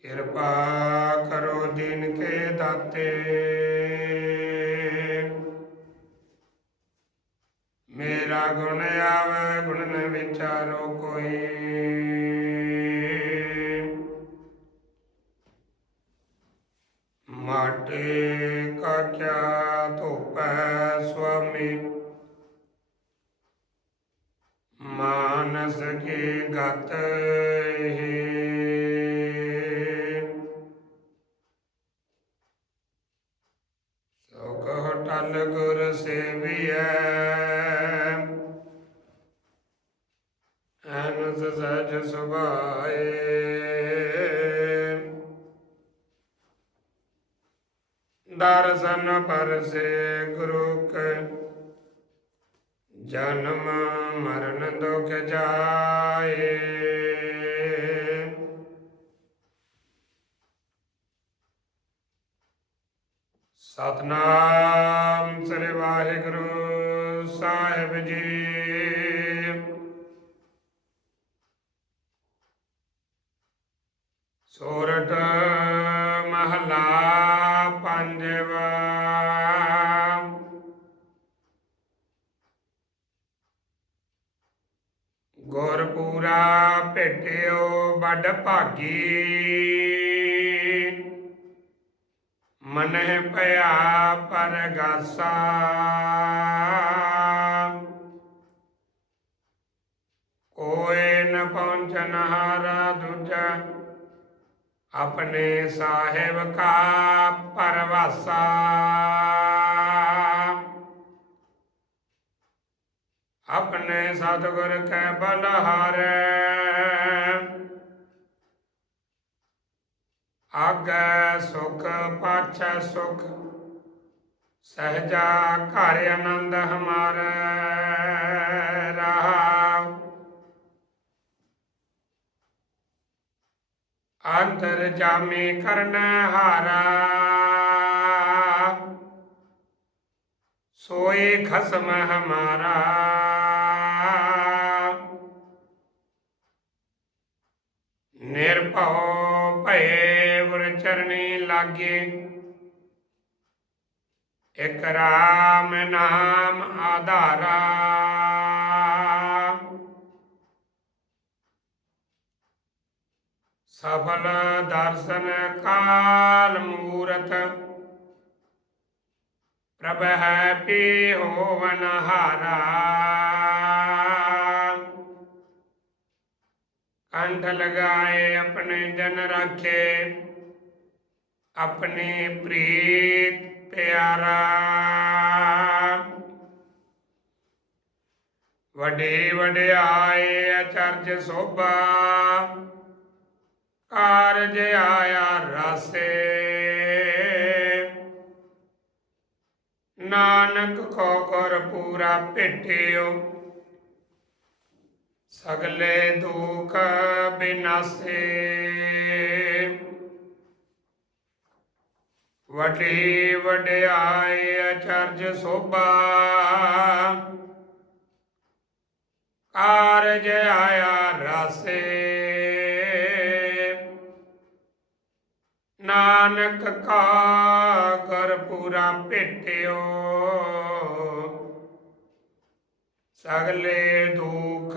ਕਿਰਪਾ ਕਰੋ ਦਿਨ ਕੇ ਦਾਤੇ। ਮੇਰਾ ਗੁਣ ਆਵੇ, ਗੁਣ ਨ ਵਿਚਾਰੋ ਕੋਈ। ਮਾਟੇ ਕਾ ਕਿਆ ਧੋਪੈ ਸੁਆਮੀ। ਮਾਨਸ ਕੀ ਗਤ ਕਹ ਟਲ ਗੁਰ ਸੇਵੀਐ। ਅਨਸ ਸਜ ਸੁਭਾਏ। ਦਰਸ਼ਨ ਪਰਸੇ ਗੁਰੂ ਕੇ। ਜਨਮ ਮਰਨ ਦੁਖ ਜਾਏ। ਸਤਨਾਮ ਸ੍ਰੀ ਵਾਹਿਗੁਰੂ ਸਾਹਿਬ ਜੀ। ਸੋਰਠ ਮਹਲਾ ਪੰਜਵਾ। ਗੁਰਪੂਰਾ ਭੇਟਿਓ ਵੱਡ ਭਾਗੀ। ਮਨਹਿ ਭਇਆ ਪਰਗਾਸਾ। ਕੋਏ ਨ ਪਹੁੰਚਨ ਹਾਰਾ ਦੂਜਾ, ਆਪਣੇ ਸਾਹਿਬ ਕਾ ਪਰਵਾਸਾ। ਆਪਣੇ ਸਤਿਗੁਰ ਕੈ ਬਲਹਾਰੈ ਆਗੈ ਸੁਖ, ਪਾਛੈ ਸੁਖ, ਸਹਜਾ ਘਰ ਆਨੰਦ ਹਮਾਰੇ ਰਹਾਉ ਅੰਤਰ ਜਾਮੇ ਕਰਨ ਹਾਰਾ। ਸੋਏ ਖਸਮ ਹਮਾਰਾ। ਨਿਰਭਉ ਭਏ ਗੁਰ ਚਰਣੀ ਲਾਗੇ। ਇਕ ਰਾਮ ਨਾਮ ਆਧਾਰਾ। ਸਫਲ ਦਰਸ਼ਨ ਕਾਲ ਮੂਰਤ। ਪ੍ਰਭ ਹੈ ਪੀ ਹੋਵਨ ਹਾਰਾ। ਕੰਠ ਲਗਾਏ, ਆਪਣੇ ਜਨ ਰਾਖੇ। ਆਪਣੇ ਪ੍ਰੀਤ ਪਿਆਰਾ। ਵਡੇ ਵਡਿਆਏ, ਅਚਰਜ ਸੋਭਾ। ਕਾਰਜ ਆਇਆ ਰਾਸੇ। ਨਾਨਕ ਕੋ ਕਰ ਪੂਰਾ ਭੇਟਿਓ। ਸਗਲੇ ਦੁਖ ਬਿਨਾਸੇ। ਵਡੇ ਵਡਿਆਏ ਅਚਰਜ ਸੋਭਾ। ਕਾਰਜ ਆਇਆ ਰਾਸੇ। ਨਾਨਕ ਕਾ ਕਰ ਪੂਰਾ ਭੇਟਿਓ। ਸਗਲੇ ਦੁਖ